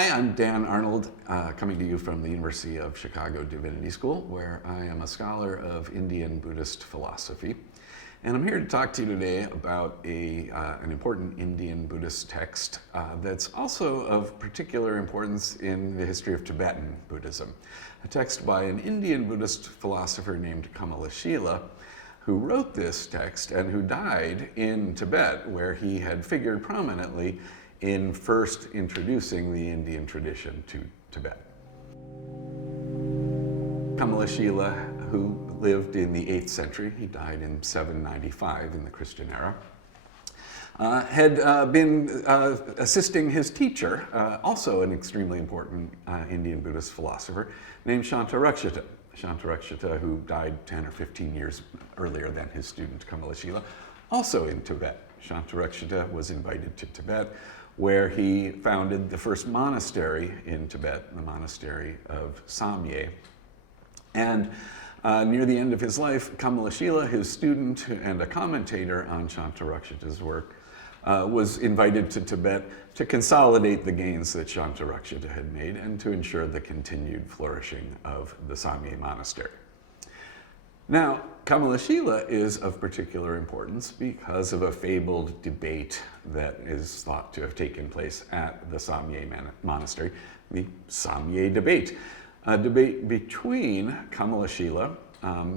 Hi, I'm Dan Arnold, coming to you from the University of Chicago Divinity School, where I am a scholar of Indian Buddhist philosophy. And I'm here to talk to you today about an important Indian Buddhist text that's also of particular importance in the history of Tibetan Buddhism. A text by an Indian Buddhist philosopher named Kamalashila, who wrote this text and who died in Tibet, where he had figured prominently in first introducing the Indian tradition to Tibet. Kamalashila, who lived in the 8th century, he died in 795 in the Christian era, had been assisting his teacher, also an extremely important Indian Buddhist philosopher, named Shantarakshita. Shantarakshita, who died 10 or 15 years earlier than his student Kamalashila, also in Tibet. Shantarakshita was invited to Tibet, where he founded the first monastery in Tibet, the monastery of Samye. And near the end of his life, Kamalashila, his student and a commentator on Shantarakshita's work, was invited to Tibet to consolidate the gains that Shantarakshita had made and to ensure the continued flourishing of the Samye monastery. Now, Kamalashila is of particular importance because of a fabled debate that is thought to have taken place at the Samye monastery, the Samye debate. A debate between Kamalashila,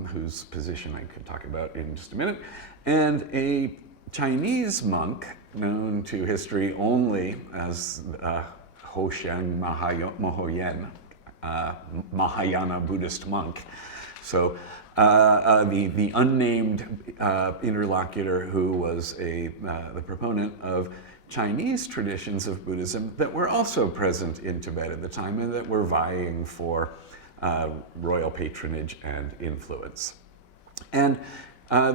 whose position I could talk about in just a minute, and a Chinese monk known to history only as Hosheng Mohoyen, Mahayana Buddhist monk. So the unnamed interlocutor who was the proponent of Chinese traditions of Buddhism that were also present in Tibet at the time and that were vying for royal patronage and influence. And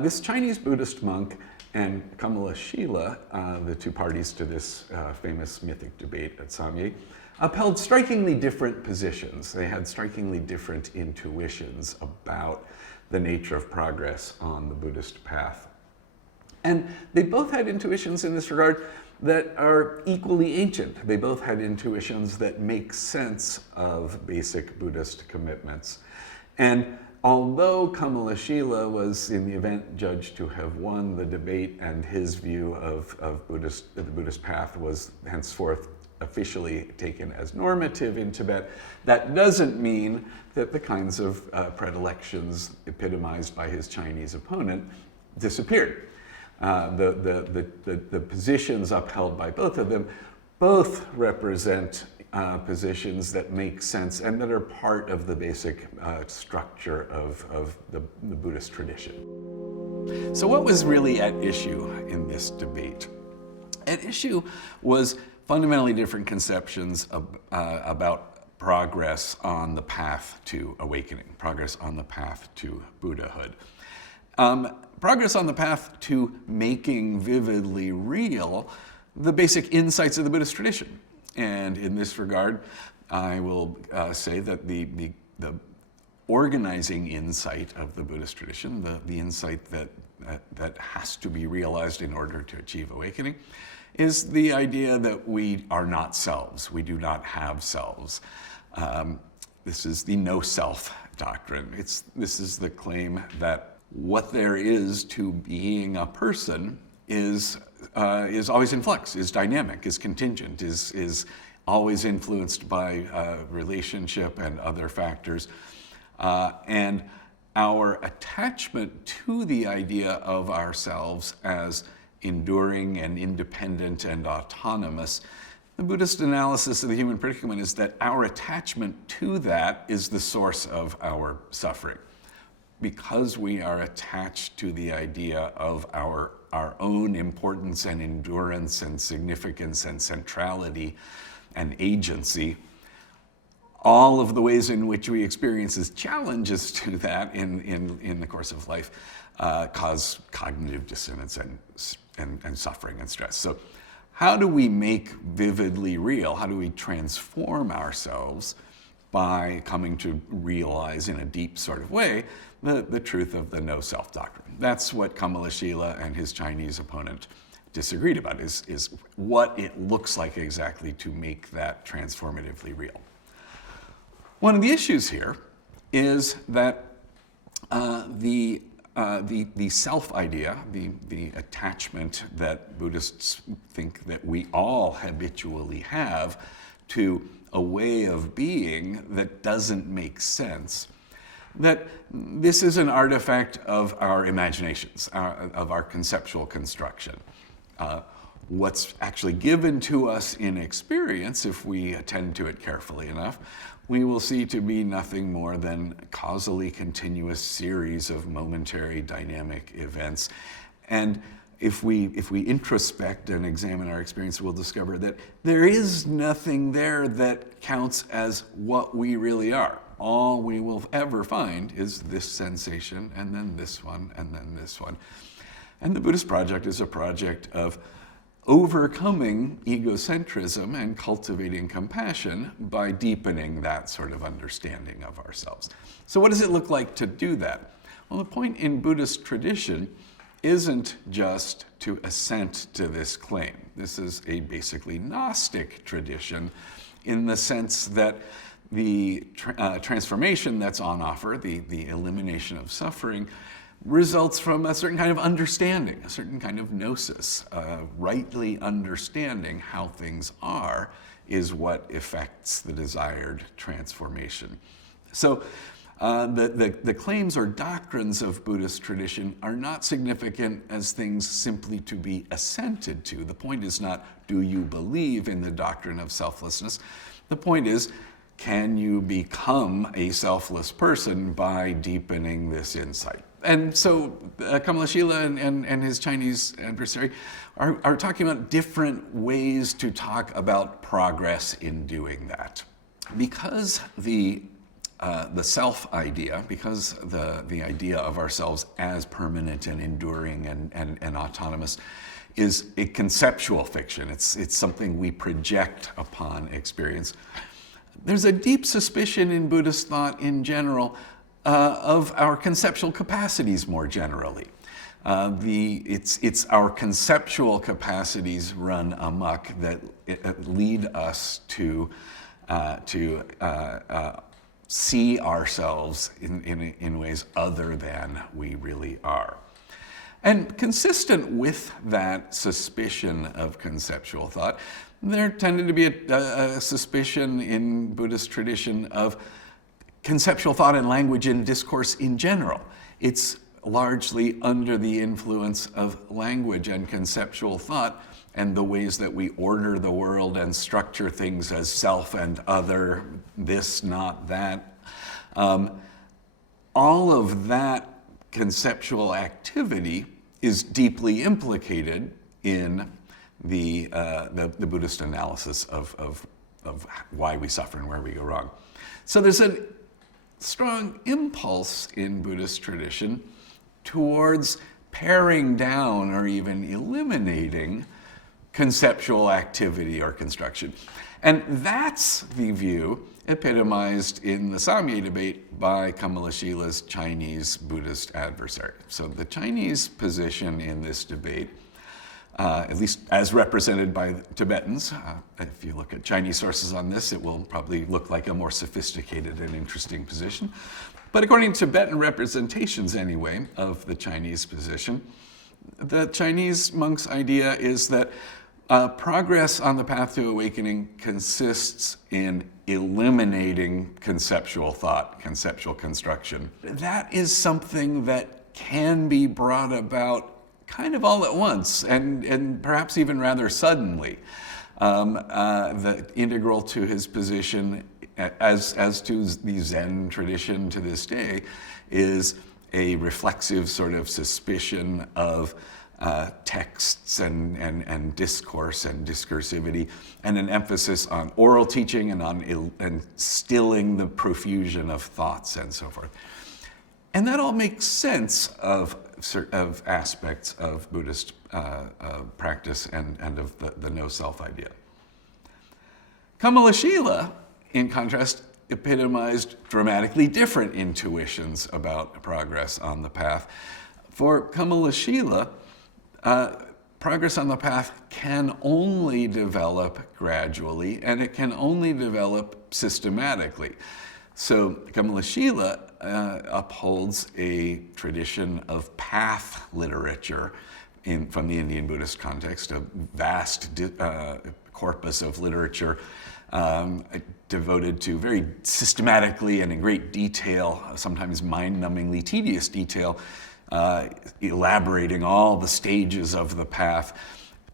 this Chinese Buddhist monk and Kamalashila, the two parties to this famous mythic debate at Samye, upheld strikingly different positions. They had strikingly different intuitions about the nature of progress on the Buddhist path. And they both had intuitions in this regard that are equally ancient. They both had intuitions that make sense of basic Buddhist commitments. And although Kamalashila was, in the event, judged to have won the debate, and his view of the Buddhist path was henceforth officially taken as normative in Tibet, that doesn't mean that the kinds of predilections epitomized by his Chinese opponent disappeared. The positions upheld by both of them both represent positions that make sense and that are part of the basic structure of the Buddhist tradition. So what was really at issue in this debate? At issue was fundamentally different conceptions about progress on the path to awakening, progress on the path to Buddhahood. Progress on the path to making vividly real the basic insights of the Buddhist tradition. And in this regard, I will say that the organizing insight of the Buddhist tradition, the insight that has to be realized in order to achieve awakening, is the idea that we are not selves. We do not have selves. This is the no-self doctrine. This is the claim that what there is to being a person is always in flux, is dynamic, is contingent, is always influenced by relationship and other factors. And our attachment to the idea of ourselves as enduring and independent and autonomous, the Buddhist analysis of the human predicament is that our attachment to that is the source of our suffering. Because we are attached to the idea of our own importance and endurance and significance and centrality and agency, all of the ways in which we experience as challenges to that in the course of life cause cognitive dissonance and suffering and stress. So how do we make vividly real, how do we transform ourselves by coming to realize in a deep sort of way the truth of the no-self doctrine? That's what Kamalashila and his Chinese opponent disagreed about, is what it looks like exactly to make that transformatively real. One of the issues here is that the self idea, the attachment that Buddhists think that we all habitually have to a way of being that doesn't make sense, that this is an artifact of our imaginations, of our conceptual construction. What's actually given to us in experience, if we attend to it carefully enough, we will see to be nothing more than a causally continuous series of momentary dynamic events. And if we introspect and examine our experience, we'll discover that there is nothing there that counts as what we really are. All we will ever find is this sensation, and then this one, and then this one. And the Buddhist project is a project of overcoming egocentrism and cultivating compassion by deepening that sort of understanding of ourselves. So what does it look like to do that? Well, the point in Buddhist tradition isn't just to assent to this claim. This is a basically Gnostic tradition in the sense that the transformation that's on offer, the elimination of suffering, results from a certain kind of understanding, a certain kind of gnosis. Rightly understanding how things are is what effects the desired transformation. So the claims or doctrines of Buddhist tradition are not significant as things simply to be assented to. The point is not, do you believe in the doctrine of selflessness? The point is, can you become a selfless person by deepening this insight? And so Kamalashila and his Chinese adversary are talking about different ways to talk about progress in doing that. Because the self idea, because the idea of ourselves as permanent and enduring and autonomous is a conceptual fiction. It's something we project upon experience. There's a deep suspicion in Buddhist thought in general of our conceptual capacities more generally. It's our conceptual capacities run amok that lead us to see ourselves in ways other than we really are. And consistent with that suspicion of conceptual thought, there tended to be a suspicion in Buddhist tradition of conceptual thought and language and discourse in general. It's largely under the influence of language and conceptual thought and the ways that we order the world and structure things as self and other, this, not that. All of that conceptual activity is deeply implicated in the Buddhist analysis of why we suffer and where we go wrong. So there's a strong impulse in Buddhist tradition towards paring down or even eliminating conceptual activity or construction. And that's the view epitomized in the Samye debate by Kamalashila's Chinese Buddhist adversary. So the Chinese position in this debate, at least as represented by Tibetans, if you look at Chinese sources on this, it will probably look like a more sophisticated and interesting position. But according to Tibetan representations anyway of the Chinese position, the Chinese monk's idea is that progress on the path to awakening consists in eliminating conceptual thought, conceptual construction. That is something that can be brought about kind of all at once and perhaps even rather suddenly. The integral to his position, as to the Zen tradition to this day, is a reflexive sort of suspicion of texts and discourse and discursivity, and an emphasis on oral teaching and on instilling the profusion of thoughts and so forth. And that all makes sense of aspects of Buddhist practice and of the no-self idea. Kamalashila, in contrast, epitomized dramatically different intuitions about progress on the path. For Kamalashila, progress on the path can only develop gradually, and it can only develop systematically. So Kamalashila upholds a tradition of path literature from the Indian Buddhist context, a vast corpus of literature devoted to very systematically and in great detail, sometimes mind-numbingly tedious detail, elaborating all the stages of the path,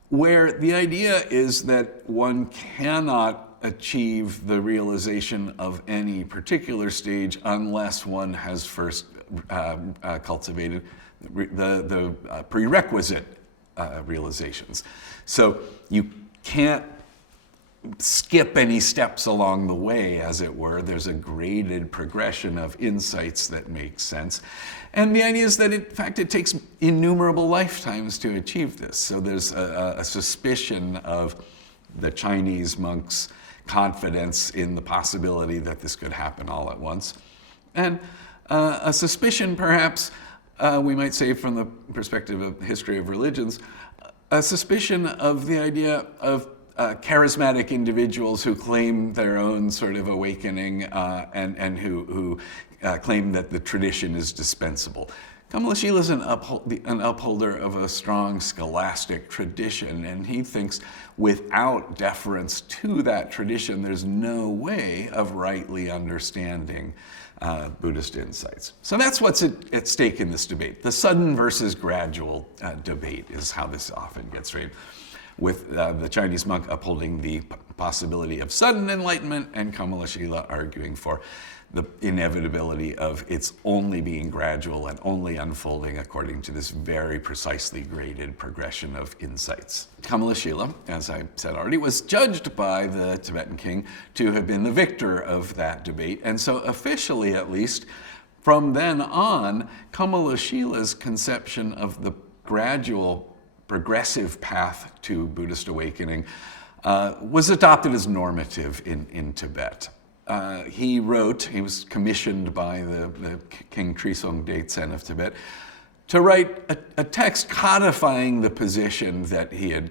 where the idea is that one cannot achieve the realization of any particular stage unless one has first cultivated the prerequisite realizations. So you can't skip any steps along the way, as it were. There's a graded progression of insights that make sense. And the idea is that, in fact, it takes innumerable lifetimes to achieve this. So there's a suspicion of the Chinese monks' confidence in the possibility that this could happen all at once. And a suspicion, perhaps, we might say from the perspective of history of religions, a suspicion of the idea of charismatic individuals who claim their own sort of awakening and who claim that the tradition is dispensable. Kamalashila is an upholder of a strong scholastic tradition, and he thinks without deference to that tradition, there's no way of rightly understanding Buddhist insights. So that's what's at stake in this debate. The sudden versus gradual debate is how this often gets framed, with the Chinese monk upholding the possibility of sudden enlightenment and Kamalashila arguing for the inevitability of its only being gradual and only unfolding according to this very precisely graded progression of insights. Kamalashila, as I said already, was judged by the Tibetan king to have been the victor of that debate, and so officially, at least, from then on, Kamalashila's conception of the gradual progressive path to Buddhist awakening was adopted as normative in Tibet. He was commissioned by the King Trisong Detsen of Tibet to write a text codifying the position that he had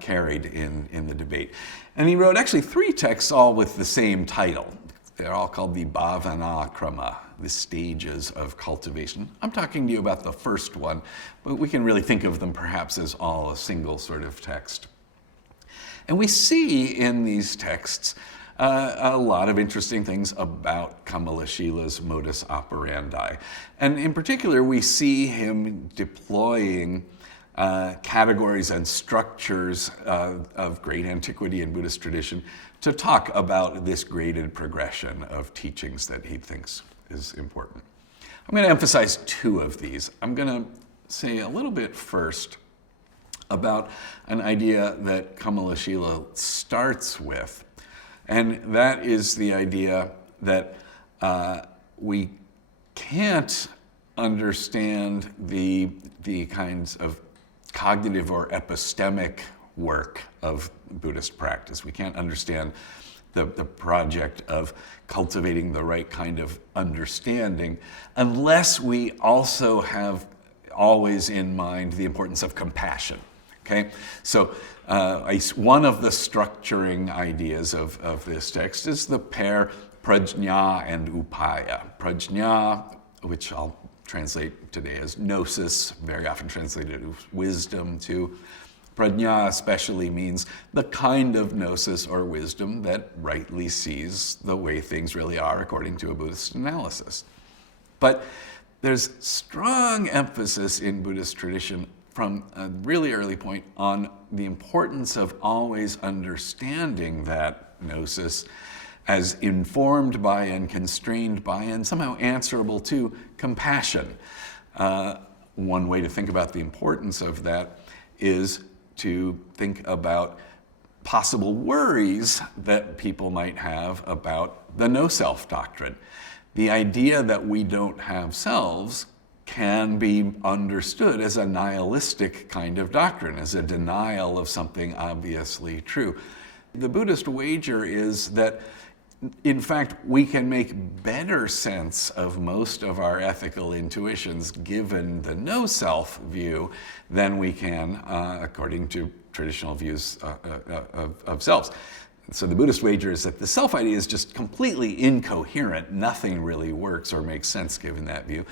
carried in the debate. And he wrote actually 3 texts, all with the same title. They're all called the Bhavana Krama, the stages of cultivation. I'm talking to you about the first one, but we can really think of them perhaps as all a single sort of text. And we see in these texts a lot of interesting things about Kamalashila's modus operandi. And in particular, we see him deploying categories and structures of great antiquity in Buddhist tradition to talk about this graded progression of teachings that he thinks is important. I'm going to emphasize 2 of these. I'm going to say a little bit first about an idea that Kamalashila starts with, and that is the idea that we can't understand the kinds of cognitive or epistemic work of Buddhist practice. We can't understand the project of cultivating the right kind of understanding unless we also have always in mind the importance of compassion. Okay, so one of the structuring ideas of this text is the pair prajna and upaya. Prajna, which I'll translate today as gnosis, very often translated as wisdom too. Prajna especially means the kind of gnosis or wisdom that rightly sees the way things really are according to a Buddhist analysis. But there's strong emphasis in Buddhist tradition from a really early point on the importance of always understanding that gnosis as informed by and constrained by and somehow answerable to compassion. One way to think about the importance of that is to think about possible worries that people might have about the no-self doctrine. The idea that we don't have selves can be understood as a nihilistic kind of doctrine, as a denial of something obviously true. The Buddhist wager is that in fact, we can make better sense of most of our ethical intuitions given the no-self view than we can according to traditional views of selves. So the Buddhist wager is that the self idea is just completely incoherent. Nothing really works or makes sense given that view.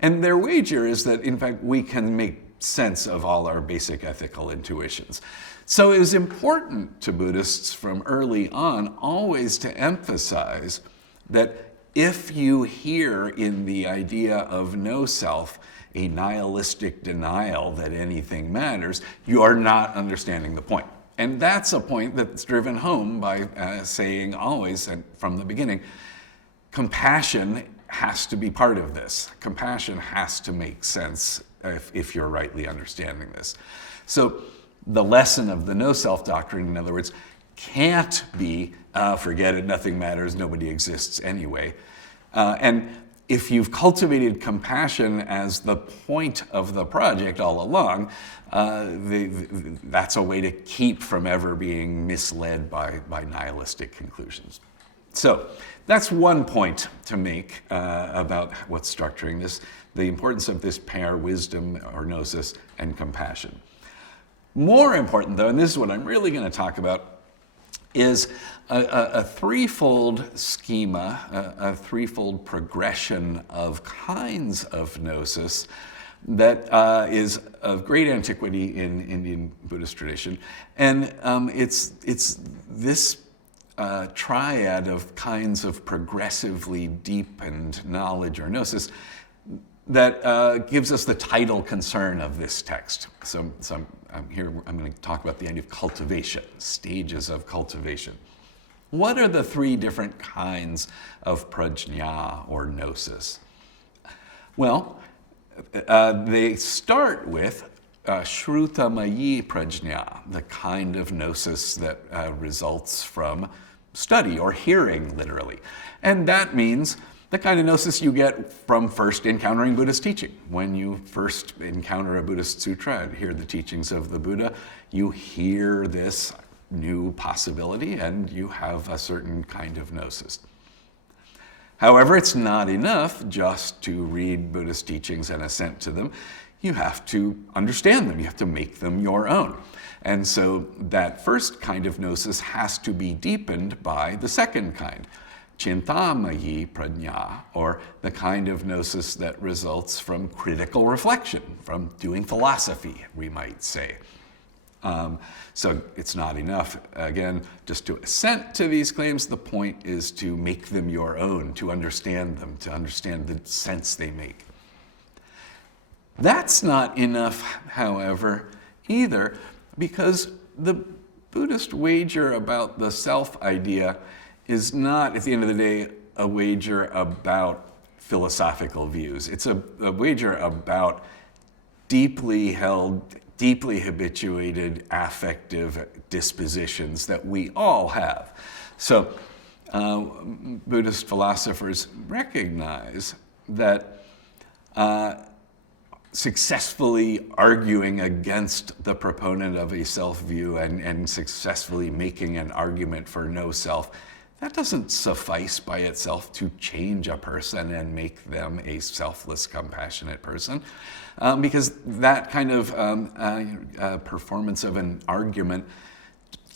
And their wager is that, in fact, we can make sense of all our basic ethical intuitions. So it was important to Buddhists from early on always to emphasize that if you hear in the idea of no self a nihilistic denial that anything matters, you are not understanding the point. And that's a point that's driven home by saying always, and from the beginning, compassion has to be part of this. Compassion has to make sense if you're rightly understanding this. So the lesson of the no-self doctrine, in other words, can't be, forget it, nothing matters, nobody exists anyway. And if you've cultivated compassion as the point of the project all along, that's a way to keep from ever being misled by nihilistic conclusions. So that's one point to make about what's structuring this, the importance of this pair, wisdom or gnosis and compassion. More important, though, and this is what I'm really going to talk about, is a threefold schema, a threefold progression of kinds of gnosis that is of great antiquity in Indian Buddhist tradition. And it's this triad of kinds of progressively deepened knowledge or gnosis that gives us the title concern of this text. So I'm going to talk about the idea of cultivation, stages of cultivation. What are the three different kinds of prajna or gnosis? Well, they start with shrutamayi prajna, the kind of gnosis that results from study or hearing, literally. And that means the kind of gnosis you get from first encountering Buddhist teaching. When you first encounter a Buddhist sutra and hear the teachings of the Buddha, you hear this new possibility and you have a certain kind of gnosis. However, it's not enough just to read Buddhist teachings and assent to them. You have to understand them. You have to make them your own. And so that first kind of gnosis has to be deepened by the second kind, Chintamayi prajna, or the kind of gnosis that results from critical reflection, from doing philosophy, we might say. So it's not enough, again, just to assent to these claims. The point is to make them your own, to understand them, to understand the sense they make. That's not enough, however, either, because the Buddhist wager about the self idea is not, at the end of the day, a wager about philosophical views. It's a wager about deeply held, deeply habituated affective dispositions that we all have. So Buddhist philosophers recognize that successfully arguing against the proponent of a self view and successfully making an argument for no self, that doesn't suffice by itself to change a person and make them a selfless, compassionate person, because that kind of performance of an argument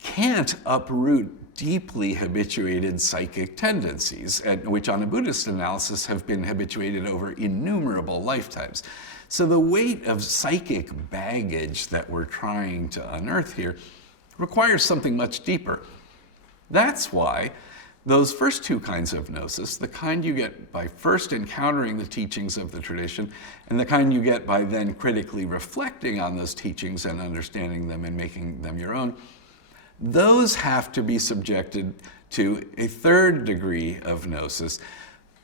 can't uproot deeply habituated psychic tendencies, which on a Buddhist analysis have been habituated over innumerable lifetimes. So the weight of psychic baggage that we're trying to unearth here requires something much deeper. That's why those first two kinds of gnosis, the kind you get by first encountering the teachings of the tradition, and the kind you get by then critically reflecting on those teachings and understanding them and making them your own, those have to be subjected to a third degree of gnosis,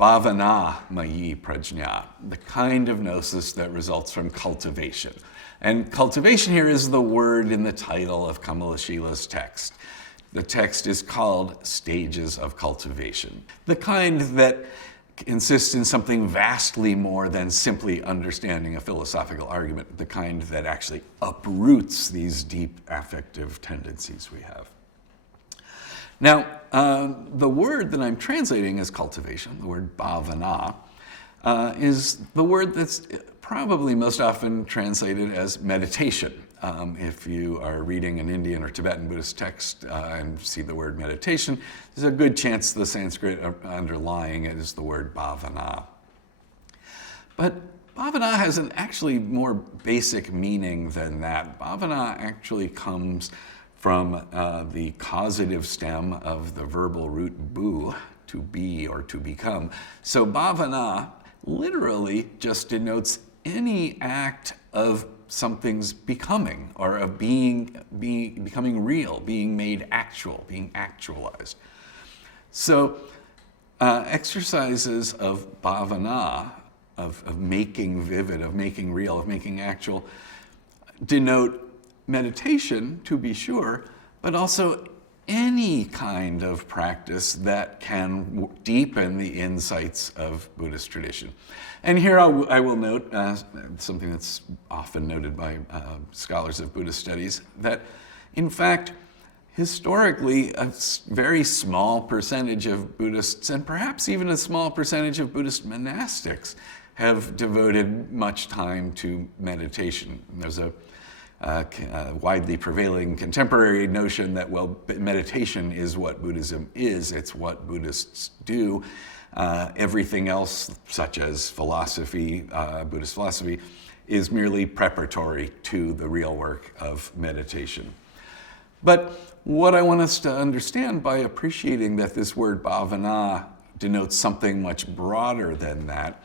bhavana-mayi prajna, the kind of gnosis that results from cultivation. And cultivation here is the word in the title of Kamalashila's text. The text is called Stages of Cultivation, the kind that insists in something vastly more than simply understanding a philosophical argument, the kind that actually uproots these deep affective tendencies we have. Now, the word that I'm translating as cultivation, the word bhavana, is the word that's probably most often translated as meditation. If you are reading an Indian or Tibetan Buddhist text and see the word meditation, there's a good chance the Sanskrit underlying it is the word bhavana. But bhavana has an actually more basic meaning than that. Bhavana actually comes from the causative stem of the verbal root bu, to be or to become. So bhavana literally just denotes any act of something's becoming, or of becoming real, being made actual, being actualized. So exercises of bhavana, of making vivid, of making real, of making actual, denote meditation, to be sure, but also any kind of practice that can deepen the insights of Buddhist tradition. And here I will note something that's often noted by scholars of Buddhist studies, that in fact, historically, a very small percentage of Buddhists, and perhaps even a small percentage of Buddhist monastics, have devoted much time to meditation. There's a widely prevailing contemporary notion that, well, meditation is what Buddhism is, it's what Buddhists do. Everything else, such as philosophy, Buddhist philosophy, is merely preparatory to the real work of meditation. But what I want us to understand by appreciating that this word bhavana denotes something much broader than that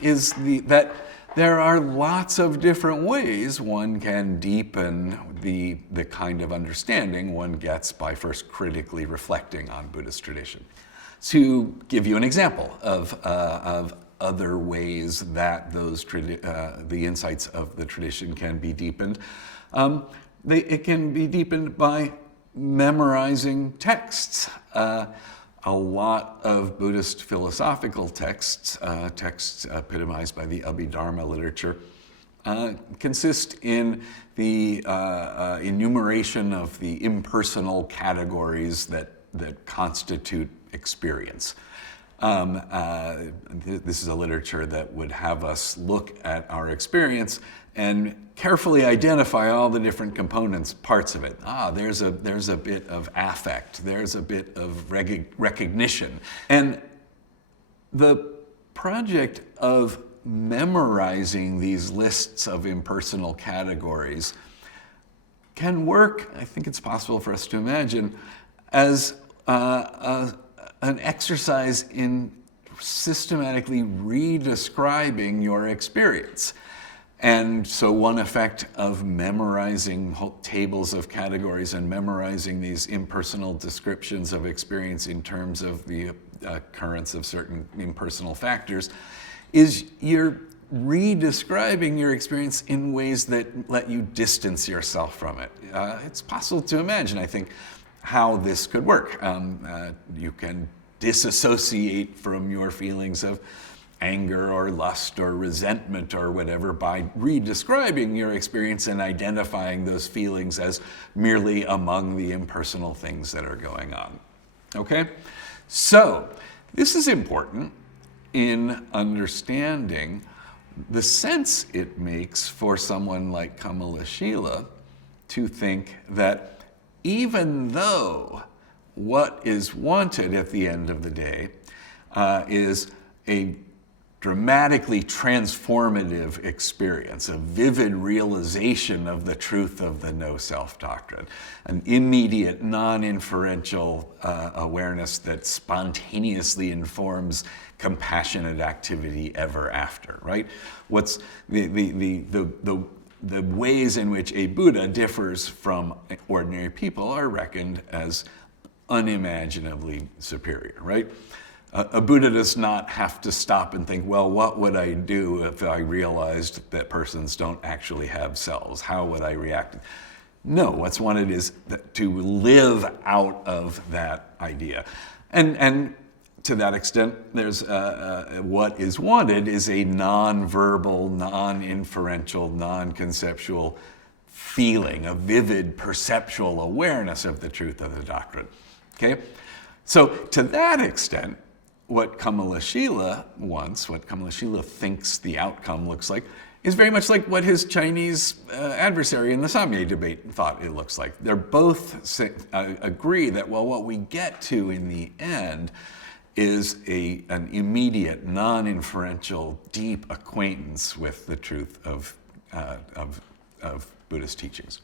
is that there are lots of different ways one can deepen the kind of understanding one gets by first critically reflecting on Buddhist tradition. To give you an example of other ways that the insights of the tradition can be deepened, it can be deepened by memorizing texts. A lot of Buddhist philosophical texts, texts epitomized by the Abhidharma literature, consist in the enumeration of the impersonal categories that constitute experience. This is a literature that would have us look at our experience and carefully identify all the different components, parts of it. There's a bit of affect, there's a bit of recognition. And the project of memorizing these lists of impersonal categories can work, I think it's possible for us to imagine, as an exercise in systematically redescribing your experience. And so one effect of memorizing whole tables of categories and memorizing these impersonal descriptions of experience in terms of the occurrence of certain impersonal factors is you're redescribing your experience in ways that let you distance yourself from it. It's possible to imagine, I think, how this could work. You can disassociate from your feelings of anger or lust or resentment or whatever by redescribing your experience and identifying those feelings as merely among the impersonal things that are going on. Okay? So, this is important in understanding the sense it makes for someone like Kamalashila to think that even though what is wanted at the end of the day is a dramatically transformative experience, a vivid realization of the truth of the no-self doctrine, an immediate, non-inferential awareness that spontaneously informs compassionate activity ever after, right? What's the ways in which a Buddha differs from ordinary people are reckoned as unimaginably superior, right? A Buddha does not have to stop and think, well, what would I do if I realized that persons don't actually have selves? How would I react? No, what's wanted is to live out of that idea. And to that extent, there's what is wanted is a non-verbal, non-inferential, non-conceptual feeling, a vivid perceptual awareness of the truth of the doctrine. Okay? So to that extent, what Kamalashila wants, what Kamalashila thinks the outcome looks like, is very much like what his Chinese adversary in the Samye debate thought it looks like. They're both agree that, well, what we get to in the end is an immediate, non-inferential, deep acquaintance with the truth of Buddhist teachings.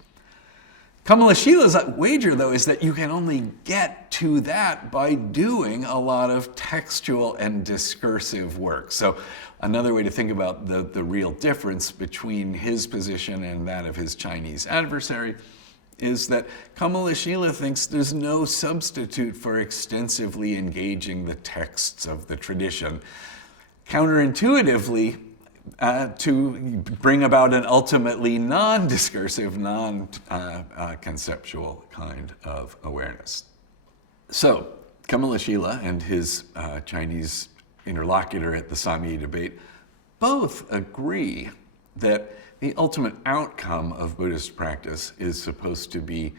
Kamalashila's wager, though, is that you can only get to that by doing a lot of textual and discursive work. So another way to think about the real difference between his position and that of his Chinese adversary is that Kamalashila thinks there's no substitute for extensively engaging the texts of the tradition. Counterintuitively, to bring about an ultimately non-discursive, non-conceptual kind of awareness. So, Kamalashila and his Chinese interlocutor at the Samye debate both agree that the ultimate outcome of Buddhist practice is supposed to be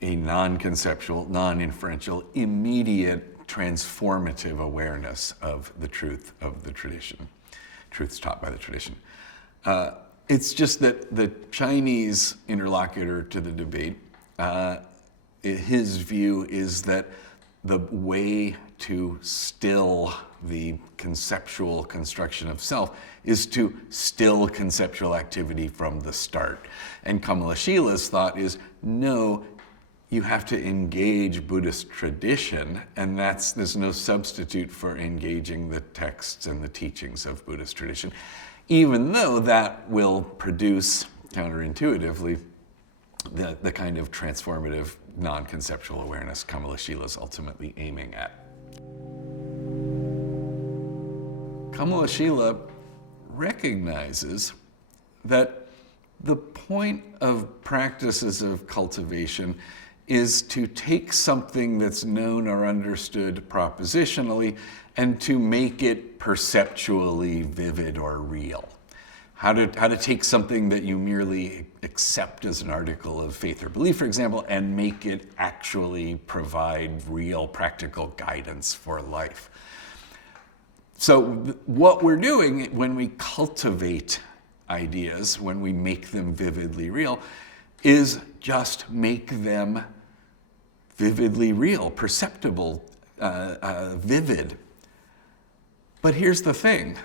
a non-conceptual, non-inferential, immediate, transformative awareness of the truth of the tradition. Truths taught by the tradition. It's just that the Chinese interlocutor to the debate, his view is that the way to still the conceptual construction of self is to still conceptual activity from the start. And Kamalashila's thought is, no, you have to engage Buddhist tradition, and there's no substitute for engaging the texts and the teachings of Buddhist tradition, even though that will produce, counterintuitively, the kind of transformative, non-conceptual awareness Kamalashila is ultimately aiming at. Kamalashila recognizes that the point of practices of cultivation is to take something that's known or understood propositionally and to make it perceptually vivid or real. How to take something that you merely accept as an article of faith or belief, for example, and make it actually provide real practical guidance for life. So what we're doing when we cultivate ideas, when we make them vividly real, is just make them vividly real, perceptible, vivid. But here's the thing.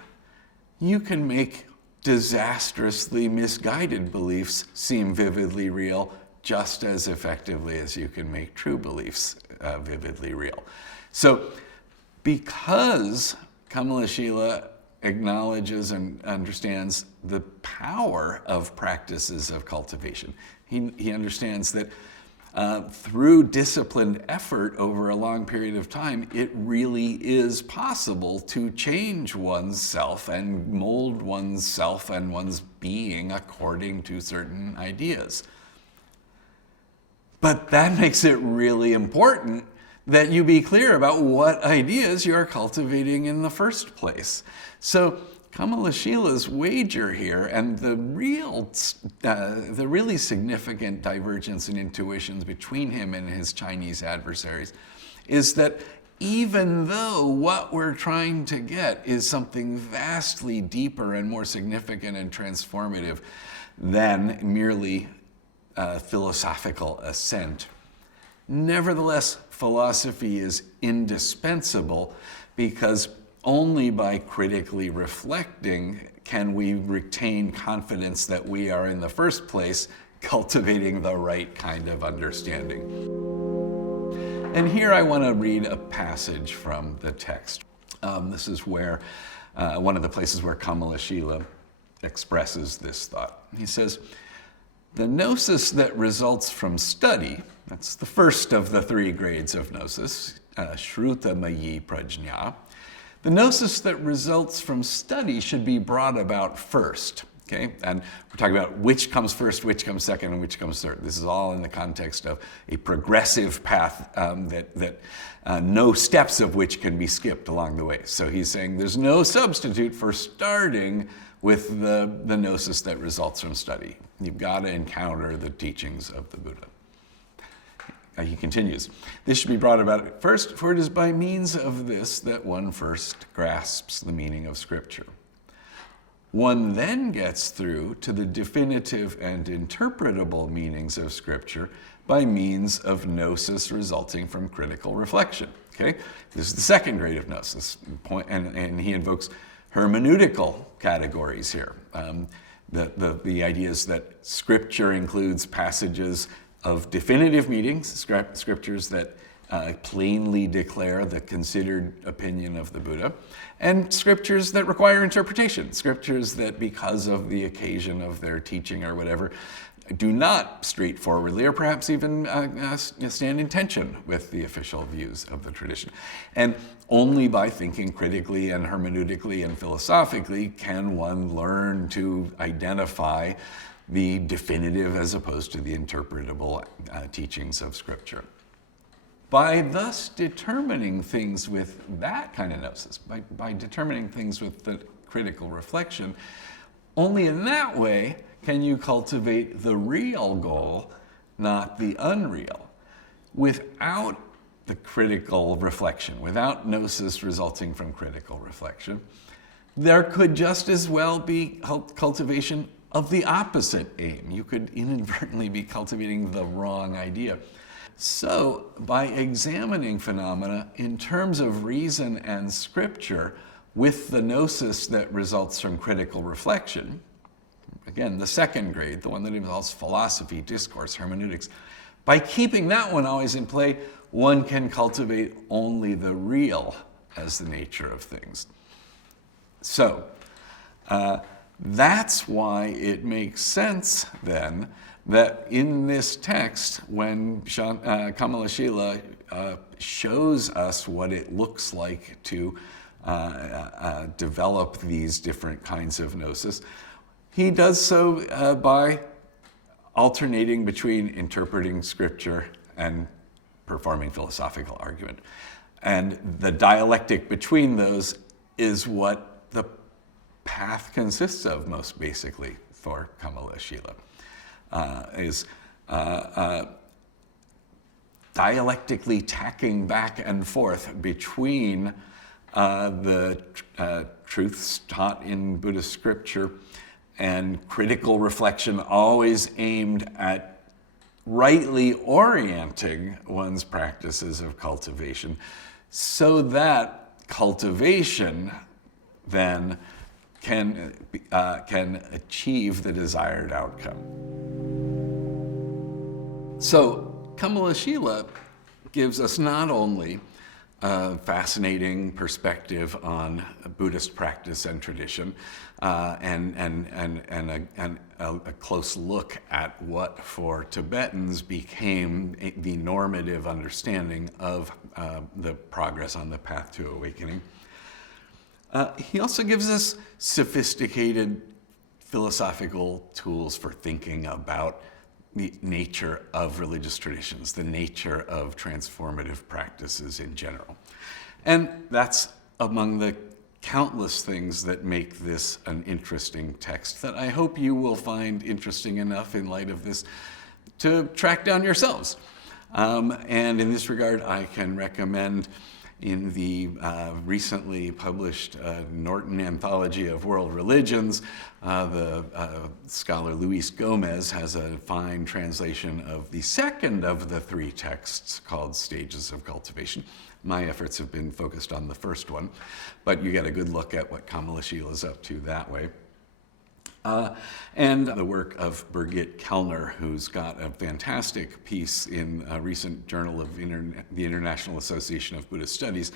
You can make disastrously misguided beliefs seem vividly real just as effectively as you can make true beliefs vividly real. So because Kamalashila acknowledges and understands the power of practices of cultivation, he understands that through disciplined effort over a long period of time, it really is possible to change one's self and mold one's self and one's being according to certain ideas. But that makes it really important that you be clear about what ideas you are cultivating in the first place. So Kamalashila's wager here, and the really significant divergence in intuitions between him and his Chinese adversaries, is that even though what we're trying to get is something vastly deeper and more significant and transformative than merely philosophical assent, nevertheless, philosophy is indispensable because only by critically reflecting can we retain confidence that we are in the first place cultivating the right kind of understanding. And here I want to read a passage from the text. This is where one of the places where Kamalashila expresses this thought. He says, "The gnosis that results from study," that's the first of the three grades of gnosis, Shruta Mayi Prajna, the gnosis that results from study should be brought about first. Okay, and we're talking about which comes first, which comes second, and which comes third. This is all in the context of a progressive path that no steps of which can be skipped along the way. So he's saying there's no substitute for starting with the gnosis that results from study. You've got to encounter the teachings of the Buddha. he continues, this should be brought about first, for it is by means of this that one first grasps the meaning of Scripture. One then gets through to the definitive and interpretable meanings of Scripture by means of gnosis resulting from critical reflection. Okay? This is the second grade of gnosis, and he invokes hermeneutical categories here. The idea is that Scripture includes passages of definitive meanings, scriptures that plainly declare the considered opinion of the Buddha, and scriptures that require interpretation, scriptures that, because of the occasion of their teaching or whatever, do not straightforwardly or perhaps even stand in tension with the official views of the tradition. And only by thinking critically and hermeneutically and philosophically can one learn to identify the definitive as opposed to the interpretable teachings of Scripture. By thus determining things with that kind of gnosis, by determining things with the critical reflection, only in that way can you cultivate the real goal, not the unreal. Without the critical reflection, without gnosis resulting from critical reflection, there could just as well be cultivation of the opposite aim. You could inadvertently be cultivating the wrong idea. So, by examining phenomena in terms of reason and Scripture with the gnosis that results from critical reflection, again, the second grade, the one that involves philosophy, discourse, hermeneutics, by keeping that one always in play, one can cultivate only the real as the nature of things. So, that's why it makes sense, then, that in this text, when Kamalashila shows us what it looks like to develop these different kinds of gnosis, he does so by alternating between interpreting Scripture and performing philosophical argument. And the dialectic between those is what the path consists of, most basically, for Kamalashila. Dialectically tacking back and forth between the truths taught in Buddhist Scripture and critical reflection, always aimed at rightly orienting one's practices of cultivation, so that cultivation then can achieve the desired outcome. So Kamalashila gives us not only a fascinating perspective on Buddhist practice and tradition, and a close look at what for Tibetans became the normative understanding of the progress on the path to awakening. He also gives us sophisticated philosophical tools for thinking about the nature of religious traditions, the nature of transformative practices in general. And that's among the countless things that make this an interesting text that I hope you will find interesting enough in light of this to track down yourselves. And in this regard, I can recommend in the recently published Norton Anthology of World Religions, the scholar Luis Gomez has a fine translation of the second of the three texts called Stages of Cultivation. My efforts have been focused on the first one, but you get a good look at what Kamalashila is up to that way. And the work of Birgit Kellner, who's got a fantastic piece in a recent journal of the International Association of Buddhist Studies,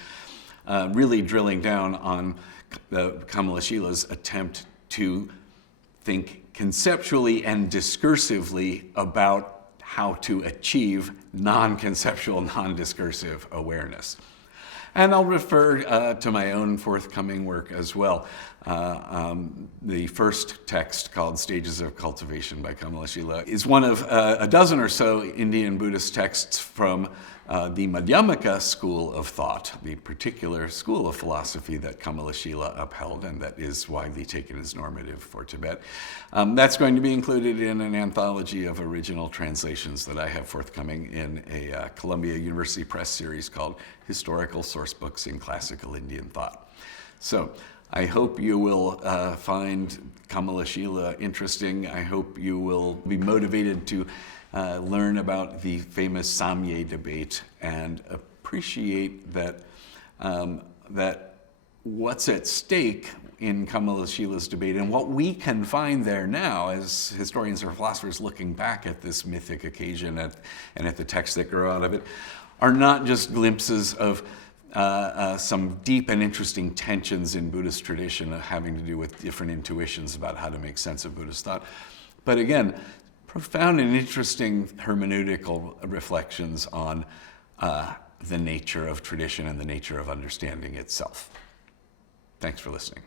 really drilling down on Kamalashila's attempt to think conceptually and discursively about how to achieve non-conceptual, non-discursive awareness. And I'll refer to my own forthcoming work as well. The first text, called Stages of Cultivation by Kamalashila, is one of a dozen or so Indian Buddhist texts from the Madhyamaka school of thought, the particular school of philosophy that Kamalashila upheld and that is widely taken as normative for Tibet. That's going to be included in an anthology of original translations that I have forthcoming in a Columbia University Press series called Historical Sourcebooks in Classical Indian Thought. So I hope you will find Kamalashila interesting. I hope you will be motivated to learn about the famous Samye debate and appreciate that, that what's at stake in Kamalashila's debate and what we can find there now as historians or philosophers looking back at this mythic occasion and at the texts that grow out of it are not just glimpses of some deep and interesting tensions in Buddhist tradition having to do with different intuitions about how to make sense of Buddhist thought, but again, profound and interesting hermeneutical reflections on the nature of tradition and the nature of understanding itself. Thanks for listening.